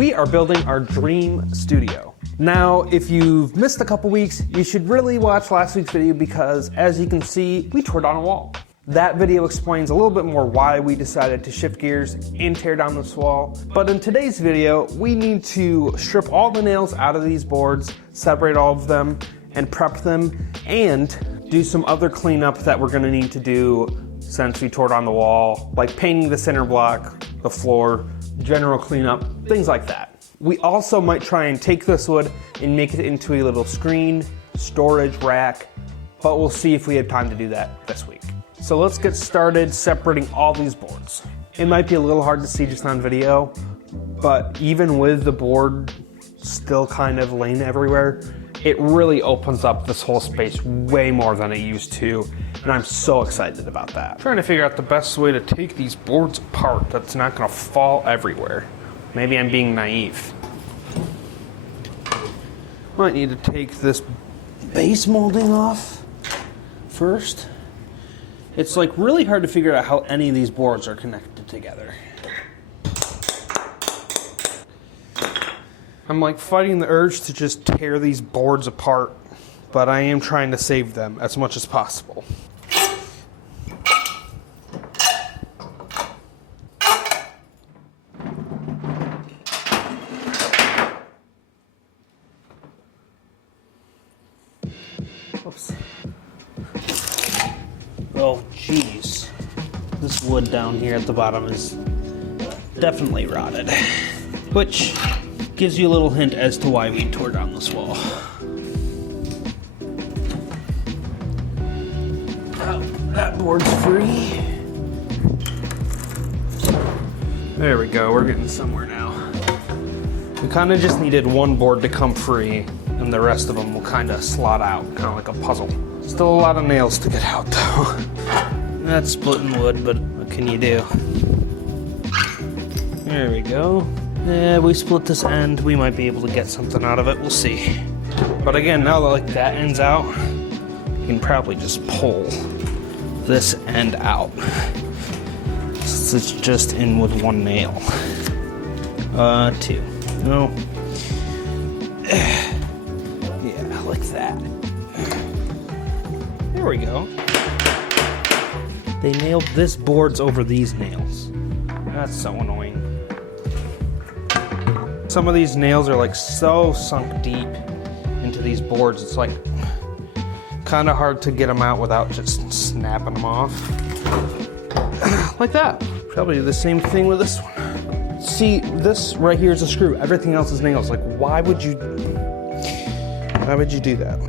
We are building our dream studio. Now, if you've missed a couple weeks, you should really watch last week's video because, as you can see, we tore down a wall. That video explains a little bit more why we decided to shift gears and tear down this wall. But in today's video, we need to strip all the nails out of these boards, separate all of them, and prep them, and do some other cleanup that we're gonna need to do since we tore down the wall, like painting the center block, the floor, general cleanup, things like that. We also might try and take this wood and make it into a little screen, storage rack, but we'll see if we have time to do that this week. So let's get started separating all these boards. It might be a little hard to see just on video, but even with the board still kind of laying everywhere, it really opens up this whole space way more than it used to, and I'm so excited about that. I'm trying to figure out the best way to take these boards apart that's not gonna fall everywhere. Maybe I'm being naive. Might need to take this base molding off first. It's like really hard to figure out how any of these boards are connected together. I'm like fighting the urge to just tear these boards apart, but I am trying to save them as much as possible. Oops. Oh, jeez. This wood down here at the bottom is definitely rotted, which gives you a little hint as to why we tore down this wall. Oh, that board's free. There we go, we're getting somewhere now. We kind of just needed one board to come free, and the rest of them will kind of slot out, kind of like a puzzle. Still a lot of nails to get out though. That's splitting wood, but what can you do? There we go. Yeah, we split this end, we might be able to get something out of it, we'll see. But again, now that like that end's out, you can probably just pull this end out. So it's just in with one nail. Two. No. Yeah, like that. There we go. They nailed this boards over these nails. That's so annoying. Some of these nails are like so sunk deep into these boards, it's like kind of hard to get them out without just snapping them off. Like that. Probably the same thing with this one. See, this right here is a screw. Everything else is nails. Like, why would you do that?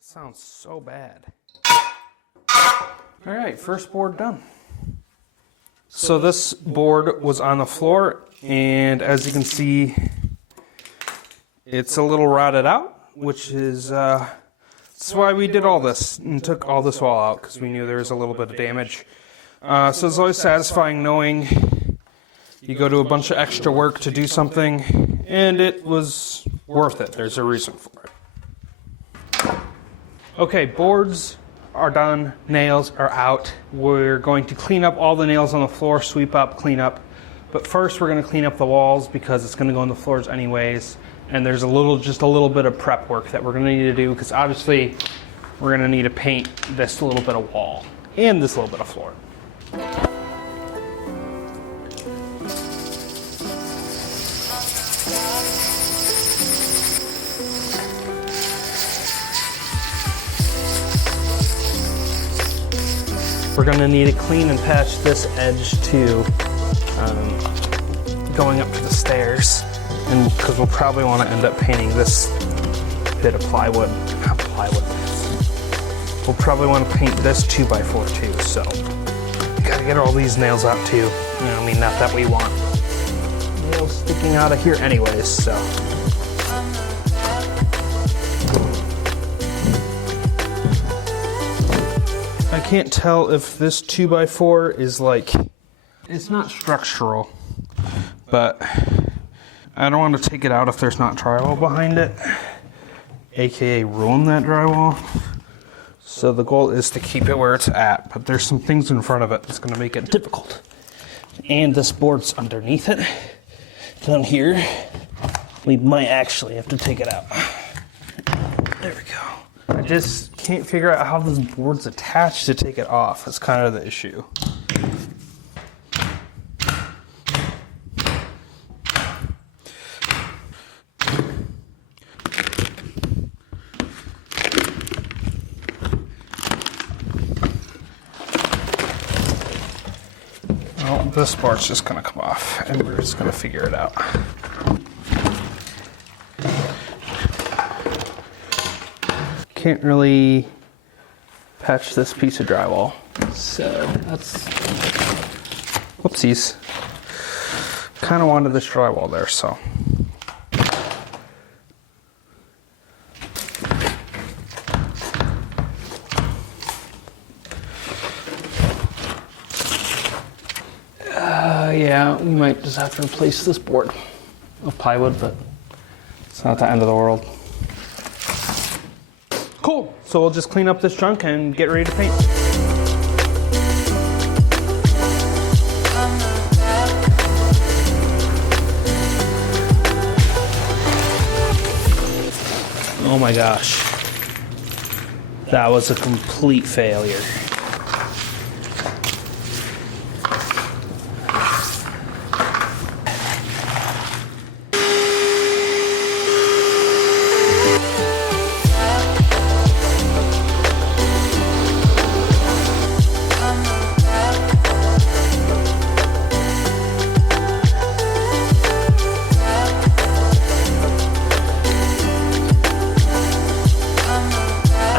Sounds so bad. All right, first board done. So this board was on the floor, and as you can see, it's a little rotted out, which is that's why we did all this and took all this wall out, because we knew there was a little bit of damage. So it's always satisfying knowing you go to a bunch of extra work to do something, and it was worth it. There's a reason for it. Okay, boards are done, nails are out. We're going to clean up all the nails on the floor, sweep up, clean up. But first we're gonna clean up the walls because it's gonna go on the floors anyways. And there's just a little bit of prep work that we're gonna need to do because obviously we're gonna need to paint this little bit of wall and this little bit of floor. We're gonna need to clean and patch this edge too, going up to the stairs, and because we'll probably want to end up painting this bit of plywood, not plywood. We'll probably want to paint this 2x4 too, so gotta get all these nails out too. I mean, not that we want nails sticking out of here anyways, so. I can't tell if this 2x4 is like, it's not structural, but I don't want to take it out if there's not drywall behind it, aka ruin that drywall. So the goal is to keep it where it's at, but there's some things in front of it that's going to make it difficult. And this board's underneath it. Down here, we might actually have to take it out. There we go. I just can't figure out how this board's attached to take it off. That's kind of the issue. Well, this part's just gonna come off, and we're just gonna figure it out. Can't really patch this piece of drywall, so that's whoopsies. Kind of wanted this drywall there, so. Yeah, we might just have to replace this board of plywood, but it's not the end of the world. Cool, so we'll just clean up this junk and get ready to paint. Oh my gosh, that was a complete failure.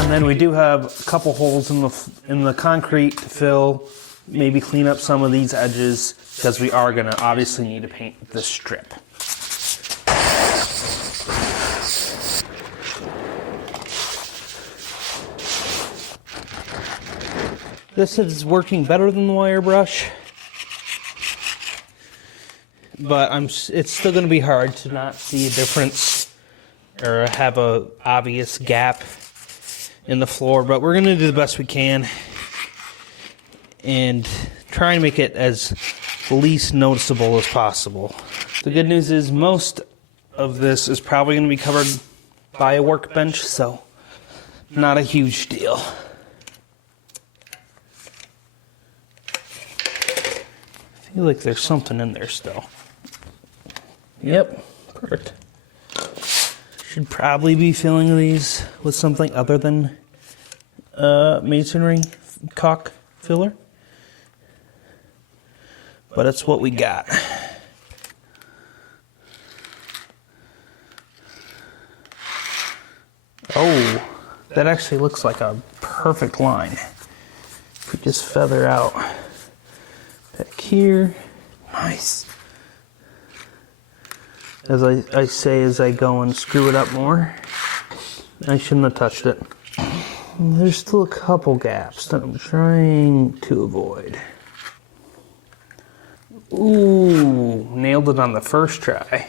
And then we do have a couple holes in the concrete to fill, maybe clean up some of these edges, because we are gonna obviously need to paint this strip. This is working better than the wire brush, but it's still gonna be hard to not see a difference or have a obvious gap in the floor, but we're gonna do the best we can and try and make it as least noticeable as possible. The good news is most of this is probably gonna be covered by a workbench, so not a huge deal. I feel like there's something in there still. Yep, perfect. Should probably be filling these with something other than masonry caulk filler, but it's what we got. Oh, that actually looks like a perfect line. If we just feather out back here, nice. As I say as I go and screw it up more. I shouldn't have touched it. There's still a couple gaps that I'm trying to avoid. Ooh, nailed it on the first try.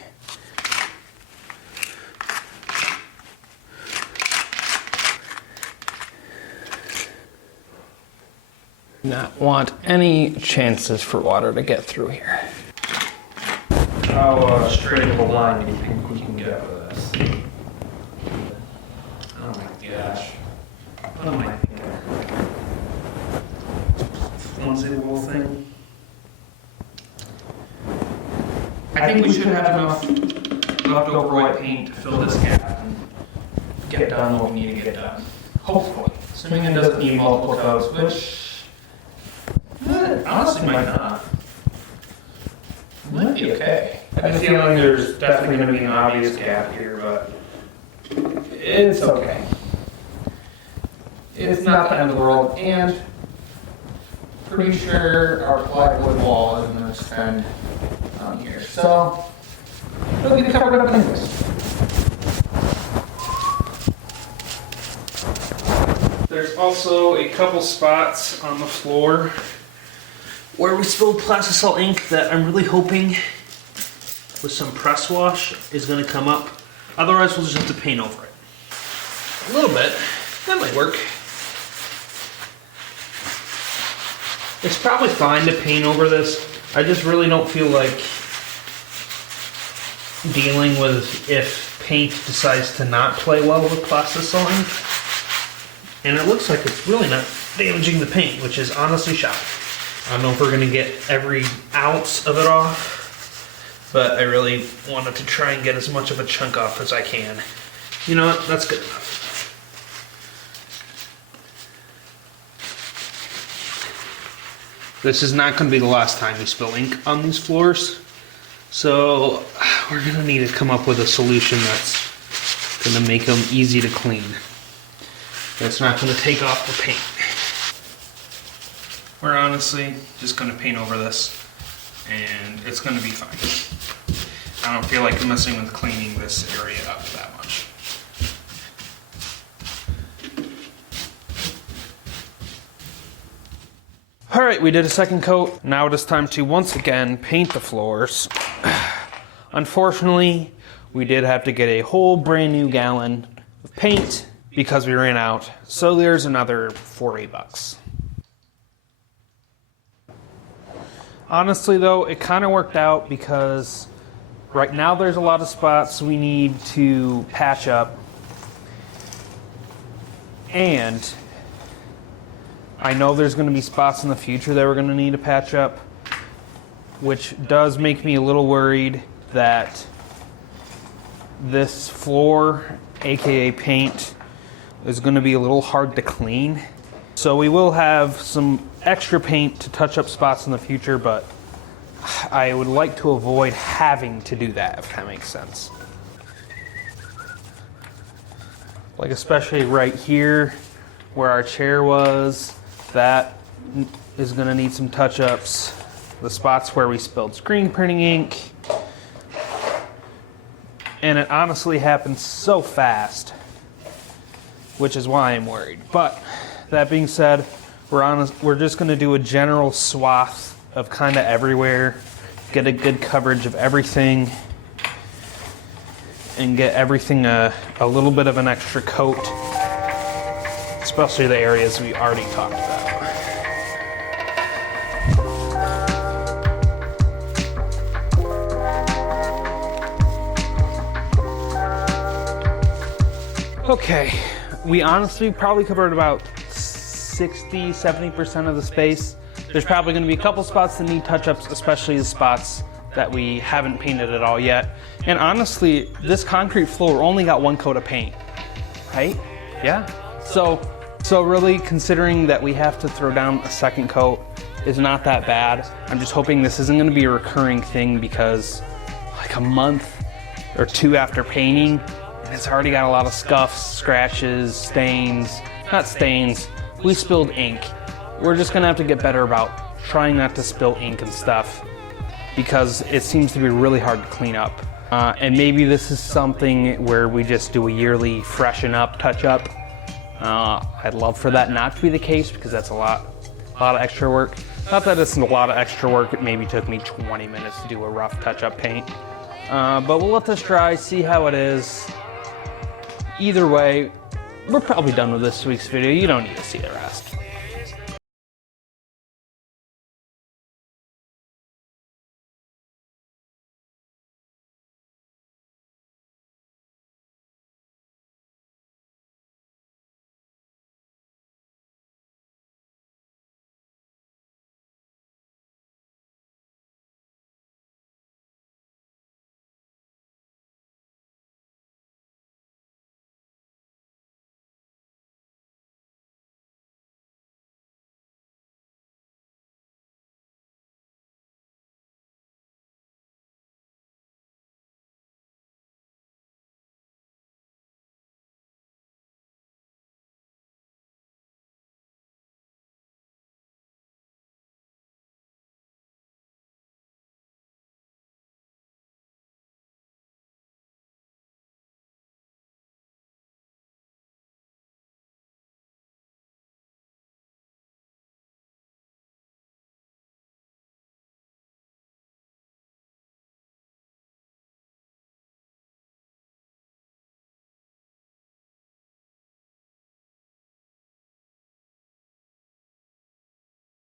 Not want any chances for water to get through here. How straight of a line do you think we can get with this? Oh my gosh. What am I thinking? Flimsy little thing. I think we should have enough leftover white paint to fill this gap and get done what we need to get done. Hopefully. Assuming it doesn't need multiple coats, which honestly might not. It might be okay. I have a feeling there's definitely going to be an obvious gap here, but it's okay. It's not the end of the world, and pretty sure our plywood wall is going to extend on here. So, it'll get covered up anyways. There's also a couple spots on the floor where we spilled Plastisol ink that I'm really hoping with some press wash is going to come up. Otherwise, we'll just have to paint over it. A little bit. That might work. It's probably fine to paint over this. I just really don't feel like dealing with if paint decides to not play well with plasticine. And it looks like it's really not damaging the paint, which is honestly shocking. I don't know if we're gonna get every ounce of it off, but I really wanted to try and get as much of a chunk off as I can. You know what, that's good enough. This is not gonna be the last time we spill ink on these floors. So we're gonna need to come up with a solution that's gonna make them easy to clean. That's not gonna take off the paint. We're honestly just gonna paint over this and it's gonna be fine. I don't feel like messing with cleaning this area up that much. All right, we did a second coat. Now it is time to once again paint the floors. Unfortunately, we did have to get a whole brand new gallon of paint because we ran out. So there's another $40. Honestly though, it kind of worked out because right now there's a lot of spots we need to patch up. And I know there's going to be spots in the future that we're going to need to patch up, which does make me a little worried that this floor, aka paint, is going to be a little hard to clean. So we will have some extra paint to touch up spots in the future, but I would like to avoid having to do that, if that makes sense. Like especially right here where our chair was, that is going to need some touch-ups. The spots where we spilled screen printing ink. And it honestly happened so fast, which is why I'm worried. But that being said, we're just going to do a general swath of kind of everywhere, get a good coverage of everything, and get everything a little bit of an extra coat, especially the areas we already talked about. Okay, we honestly probably covered about 60-70% of the space. There's probably going to be a couple spots that need touch-ups, especially the spots that we haven't painted at all yet. And honestly, this concrete floor only got one coat of paint, right? Yeah. So really considering that we have to throw down a second coat is not that bad. I'm just hoping this isn't going to be a recurring thing because like a month or two after painting, and it's already got a lot of scuffs, scratches, stains. Not stains, we spilled ink. We're just gonna have to get better about trying not to spill ink and stuff because it seems to be really hard to clean up. And maybe this is something where we just do a yearly freshen up, touch up. I'd love for that not to be the case because that's a lot of extra work. Not that it's a lot of extra work, it maybe took me 20 minutes to do a rough touch up paint. But we'll let this dry, see how it is. Either way, we're probably done with this week's video. You don't need to see the rest.